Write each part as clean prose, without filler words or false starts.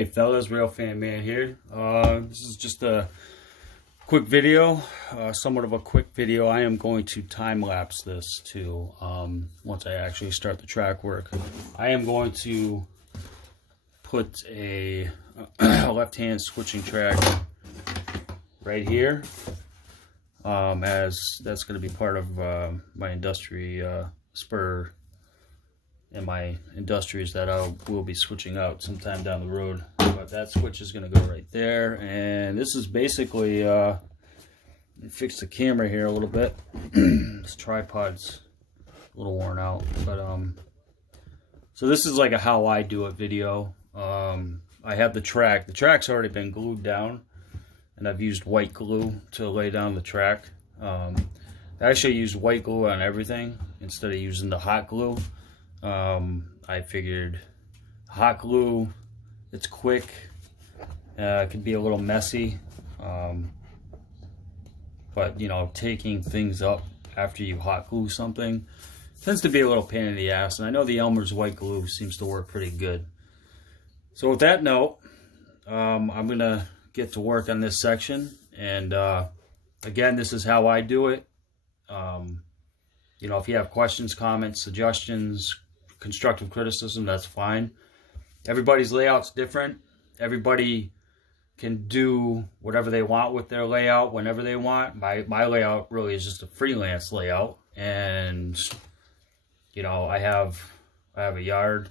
Hey fellas, Real Fan Man here. This is just a quick video, somewhat of a quick video. I am going to time lapse this too, once I actually start the track work. I am going to put a left-hand switching track right here, as that's going to be part of my industry spur and my industries that I will be switching out sometime down the road. But that switch is going to go right there, and this is basically fix the camera here a little bit. This tripod's a little worn out, but so this is like a how I do it video. I have the track's already been glued down, and I've used white glue to lay down the track. I actually used white glue on everything instead of using the hot glue. I figured hot glue, it's quick, it can be a little messy, but you know, taking things up after you hot glue something tends to be a little pain in the ass, and I know the Elmer's white glue seems to work pretty good. So with that note, I'm gonna get to work on this section, and again, this is how I do it. You know, if you have questions, comments, suggestions, constructive criticism, that's fine. Everybody's layout's different. Everybody can do whatever they want with their layout whenever they want. My layout really is just a freelance layout, and you know, I have a yard.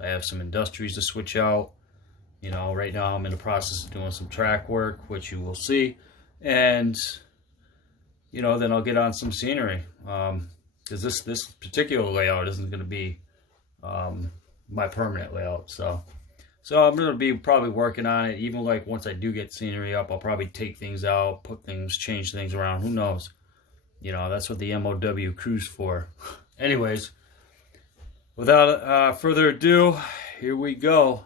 I have some industries to switch out. You know, right now I'm in the process of doing some track work, which you will see, and you know, then I'll get on some scenery, because this particular layout isn't going to be my permanent layout. So I'm going to be probably working on it. Even like once I do get scenery up, I'll probably take things out, put things, change things around. Who knows? You know, that's what the MOW crew's for. Anyways, without further ado, here we go.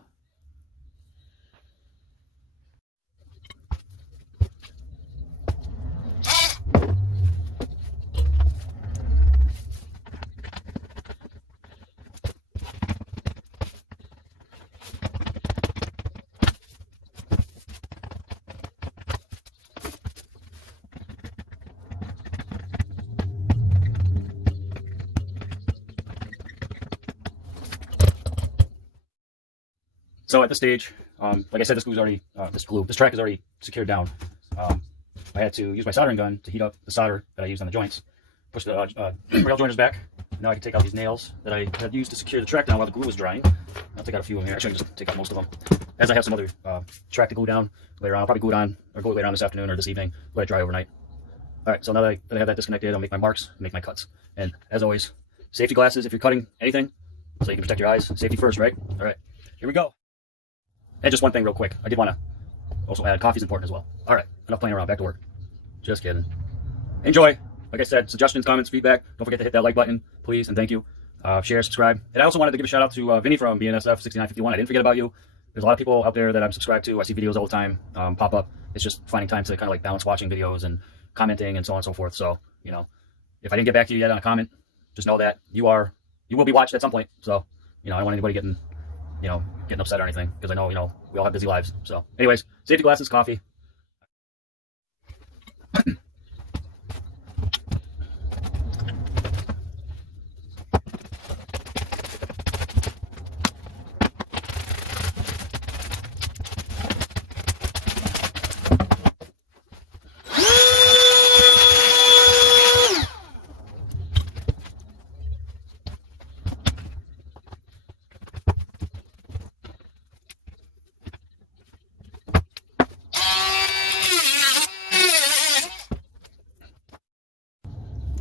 So at this stage, like I said, this track is already secured down. I had to use my soldering gun to heat up the solder that I used on the joints, push the rail joiners back. Now I can take out these nails that I had used to secure the track down while the glue was drying. I'll take out a few of them here. Actually, I'll just take out most of them, as I have some other track to glue down later on. I'll probably glue it on, or glue it later on this afternoon or this evening, let it dry overnight. All right, so now that I have that disconnected, I'll make my marks, make my cuts. And as always, safety glasses if you're cutting anything, so you can protect your eyes. Safety first, right? All right, here we go. And just one thing real quick, I did want to also add, coffee's important as well. All right, enough playing around, back to work. Just kidding. Enjoy. Like I said, suggestions, comments, feedback, don't forget to hit that like button, please, and thank you. Share, subscribe. And I also wanted to give a shout out to Vinny from BNSF6951. I didn't forget about you. There's a lot of people out there that I'm subscribed to. I see videos all the time pop up. It's just finding time to kind of like balance watching videos and commenting and so on and so forth. So, you know, if I didn't get back to you yet on a comment, just know that you will be watched at some point. So, you know, I don't want anybody getting upset or anything, because I know, you know, we all have busy lives. So anyways, safety glasses, coffee.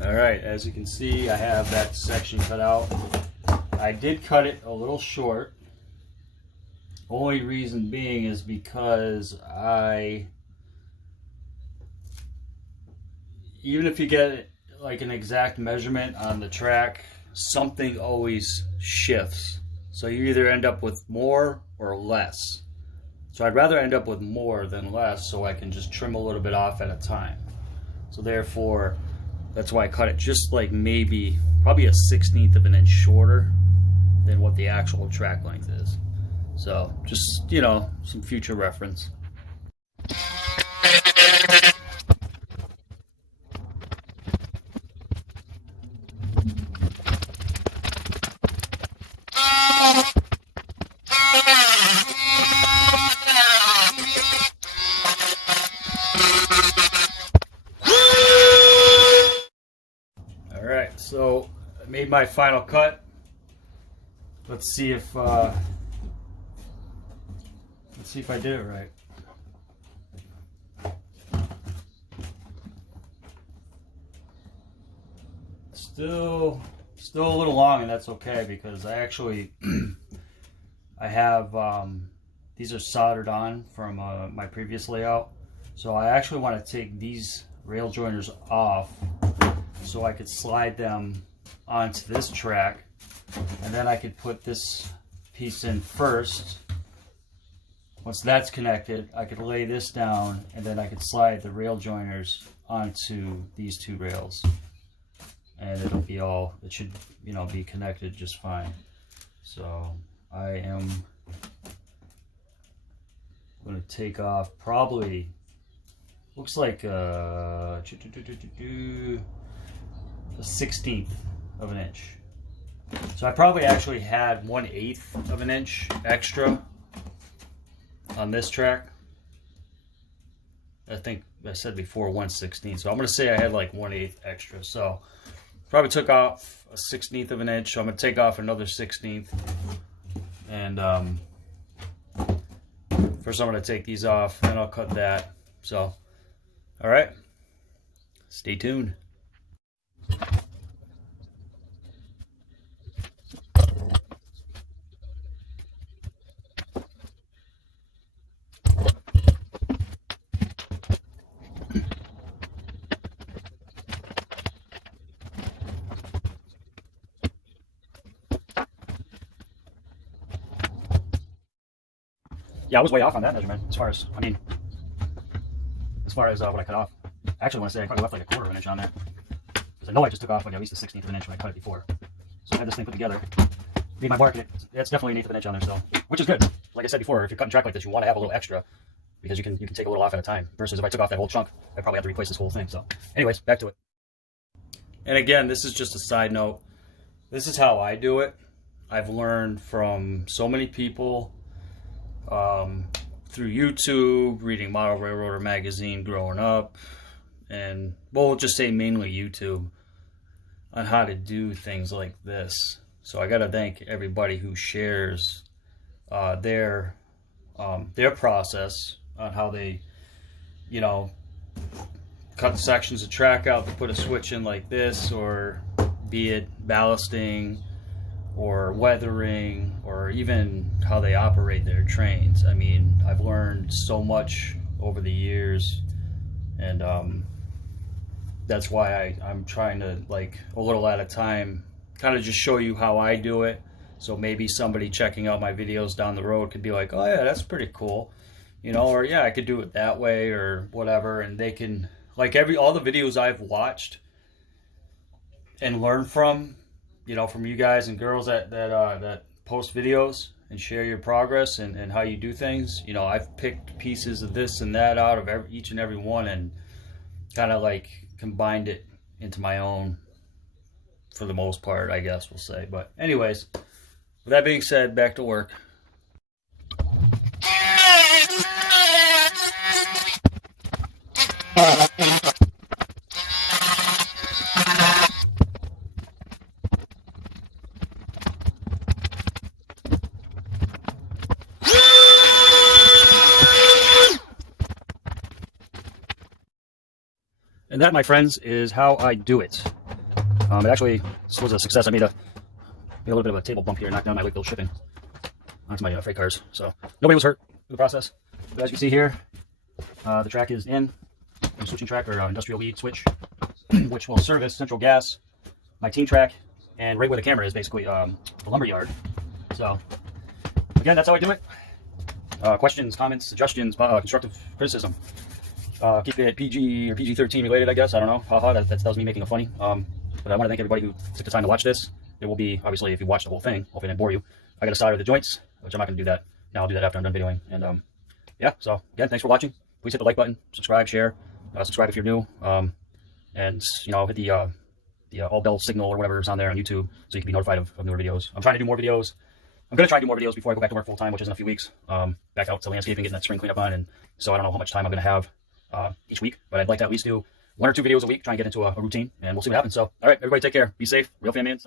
Alright, as you can see, I have that section cut out. I did cut it a little short. Only reason being is because even if you get like an exact measurement on the track, something always shifts. So you either end up with more or less. So I'd rather end up with more than less, so I can just trim a little bit off at a time. So therefore, that's why I cut it just like probably a 1/16 of an inch shorter than what the actual track length is. So just, you know, some future reference. All right, so I made my final cut. Let's see if I did it right. Still a little long, and that's okay because I actually I have these are soldered on from my previous layout, so I actually want to take these rail joiners off so I could slide them onto this track, and then I could put this piece in first. Once that's connected, I could lay this down, and then I could slide the rail joiners onto these two rails, and it'll be all, it should, you know, be connected just fine. So I am going to take off probably, looks like a 1/16 of an inch. So I probably actually had 1/8 of an inch extra on this track. I think I said before 1/16, so I'm going to say I had like 1/8 extra. So probably took off a 1/16 of an inch. So I'm going to take off another 1/16, and first I'm going to take these off, then I'll cut that. So, all right, stay tuned. Yeah, I was way off on that measurement as far as, what I cut off. I actually want to say I probably left like a 1/4 of an inch on there, because I know I just took off like at least a 1/16 of an inch when I cut it before. So I had this thing put together. Made my mark, it's definitely 1/8 of an inch on there still, which is good. Like I said before, if you're cutting track like this, you want to have a little extra, because you can take a little off at a time, versus if I took off that whole chunk, I'd probably have to replace this whole thing. So anyways, back to it. And again, this is just a side note. This is how I do it. I've learned from so many people, through YouTube, reading Model Railroader magazine growing up, and we'll just say mainly YouTube, on how to do things like this. So I got to thank everybody who shares their process on how they, you know, cut sections of track out to put a switch in like this, or be it ballasting or weathering, or even how they operate their trains. I mean, I've learned so much over the years, and that's why I'm trying to, like, a little at a time, kind of just show you how I do it. So maybe somebody checking out my videos down the road could be like, oh yeah, that's pretty cool, you know, or yeah, I could do it that way or whatever. And they can, like, all the videos I've watched and learned from, you know, from you guys and girls that post videos and share your progress and how you do things. You know, I've picked pieces of this and that out of each and every one, and kind of like combined it into my own, for the most part, I guess we'll say. But anyways, with that being said, back to work. And that, my friends, is how I do it. It actually, this was a success. I made a little bit of a table bump here, knocked down my weight bill shipping onto my freight cars. So nobody was hurt in the process. But as you can see here, the track is in, a switching track, or industrial lead switch, which will service central gas, my team track, and right where the camera is, basically the lumber yard. So again, that's how I do it. Questions, comments, suggestions, constructive criticism. Keep it PG or PG-13 related, I guess. I don't know. Haha, that was me making a funny. But I want to thank everybody who took the time to watch this. It will be, obviously, if you watch the whole thing, hopefully I didn't bore you. I got to solder the joints, which I'm not going to do that now I'll do that after I'm done videoing. And yeah, so again, thanks for watching. Please hit the like button, subscribe, share, subscribe if you're new, and hit the all bell signal or whatever is on there on YouTube so you can be notified of newer videos. I'm trying to do more videos. I'm going to try to do more videos before I go back to work full time, which is in a few weeks. Back out to landscaping, getting that spring cleanup on, and so I don't know how much time I'm going to have each week, but I'd like to at least do 1 or 2 videos a week, try and get into a routine, and we'll see what happens. So, all right, everybody take care. Be safe. Real Fan Man.